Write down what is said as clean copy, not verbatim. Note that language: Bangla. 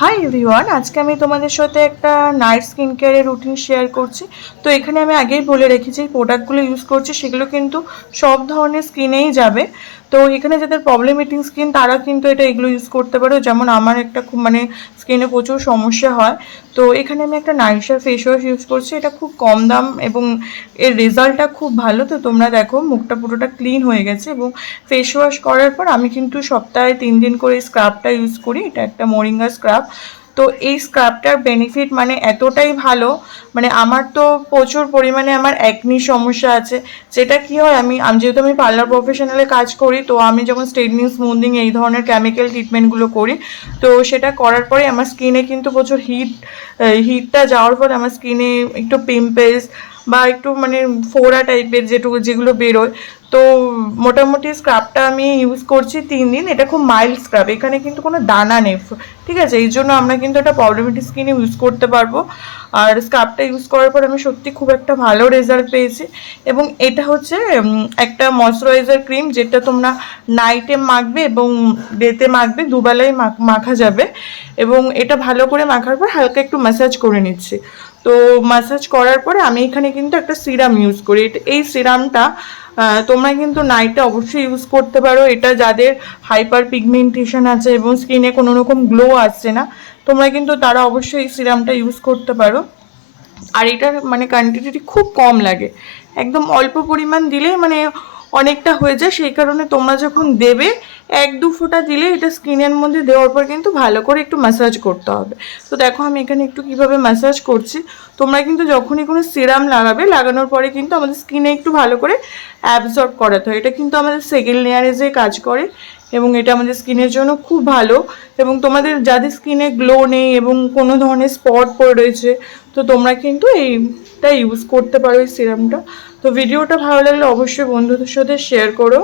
হাই এভরিওয়ান, আজকে আমি তোমাদের সাথে একটা নাইট স্কিন কেয়ারের রুটিন শেয়ার করছি। তো এখানে আমি আগেই বলে রেখেছি প্রোডাক্টগুলো ইউজ করছি সেগুলো কিন্তু সব ধরনের স্কিনেই যাবে। তো এখানে যাদের প্রবলেমেটিং স্কিন তারা কিন্তু এগুলো ইউজ করতে পারো। যেমন আমার একটা খুব স্কিনে প্রচুর সমস্যা হয়। তো এখানে আমি একটা নাইসার ফেস ওয়াশ ইউজ করছি, এটা খুব কম দাম এবং এর রেজাল্টটা খুব ভালো। তো তোমরা দেখো মুখটা পুরোটা ক্লিন হয়ে গেছে। এবং ফেস ওয়াশ করার পর আমি কিন্তু সপ্তাহে 3 দিন করে স্ক্রাবটা ইউজ করি, এটা একটা মোরিঙ্গা স্ক্রাব। তো এই স্ক্রাবটার বেনিফিট এতটাই ভালো, আমার তো প্রচুর পরিমাণে আমার অ্যাকনি সমস্যা আছে। যেটা কি হয়, যেহেতু আমি পার্লার প্রফেশনালে কাজ করি, তো আমি যখন স্ট্রেটনিং স্মুথনিং এই ধরনের কেমিক্যাল ট্রিটমেন্টগুলো করি, তো সেটা করার পরে আমার স্কিনে কিন্তু প্রচুর হিটটা যাওয়ার ফলে আমার স্কিনে একটু পিম্পলস বা একটু ফোড়া টাইপের যেগুলো বেরোয়। তো মোটামুটি স্ক্রাবটা আমি ইউজ করছি 3 দিন। এটা খুব মাইল্ড স্ক্রাব, এখানে কিন্তু কোনো দানা নেই, ঠিক আছে? এই জন্য আমরা কিন্তু একটা প্রবলেমেটিক স্কিনে ইউজ করতে পারবো। আর স্ক্রাবটা ইউজ করার পর আমি সত্যি খুব একটা ভালো রেজাল্ট পেয়েছি। এবং এটা হচ্ছে একটা ময়শ্চারাইজার ক্রিম, যেটা তোমরা নাইটে মাখবে এবং ডেতে মাখবে, দুবেলাই মাখা যাবে। এবং এটা ভালো করে মাখার পর হালকা একটু ম্যাসাজ করে নিচ্ছি। তো ম্যাসাজ করার পরে আমি এখানে কিন্তু একটা সিরাম ইউজ করি। এই সিরামটা তোমরা কিন্তু নাইটে অবশ্যই ইউজ করতে পারো। এটা যাদের হাইপার পিগমেন্টেশন আছে এবং স্কিনে কোনো রকম গ্লো আসছে না, তোমরা কিন্তু তারা অবশ্যই এই সিরামটা ইউজ করতে পারো। আর এটার কোয়ান্টিটি খুব কম লাগে, একদম অল্প পরিমাণ দিলেই অনেকটা হয়ে যায়। সেই কারণে তোমরা যখন দেবে 1-2 ফোঁটা দিলে এটা স্কিনের মধ্যে দেওয়ার পর কিন্তু ভালো করে একটু ম্যাসাজ করতে হবে। তো দেখো আমি এখানে একটু কীভাবে ম্যাসাজ করছি। তোমরা কিন্তু যখনই কোনো সিরাম লাগাবে, লাগানোর পরে কিন্তু আমাদের স্কিনে একটু ভালো করে অ্যাবজর্ব করাতে হয়। এটা কিন্তু আমাদের সেকেন্ড লেয়ারে যে কাজ করে এবং এটা আমাদের স্কিনের জন্য খুব ভালো। এবং তোমাদের যাদের স্কিনে গ্লো নেই এবং কোনো ধরনের স্পট পড়ে রয়েছে, তো তোমরা কিন্তু এইটা ইউজ করতে পারো, এই সিরামটা। তো ভিডিওটা ভালো লাগলে অবশ্যই বন্ধুদের সাথে শেয়ার করো।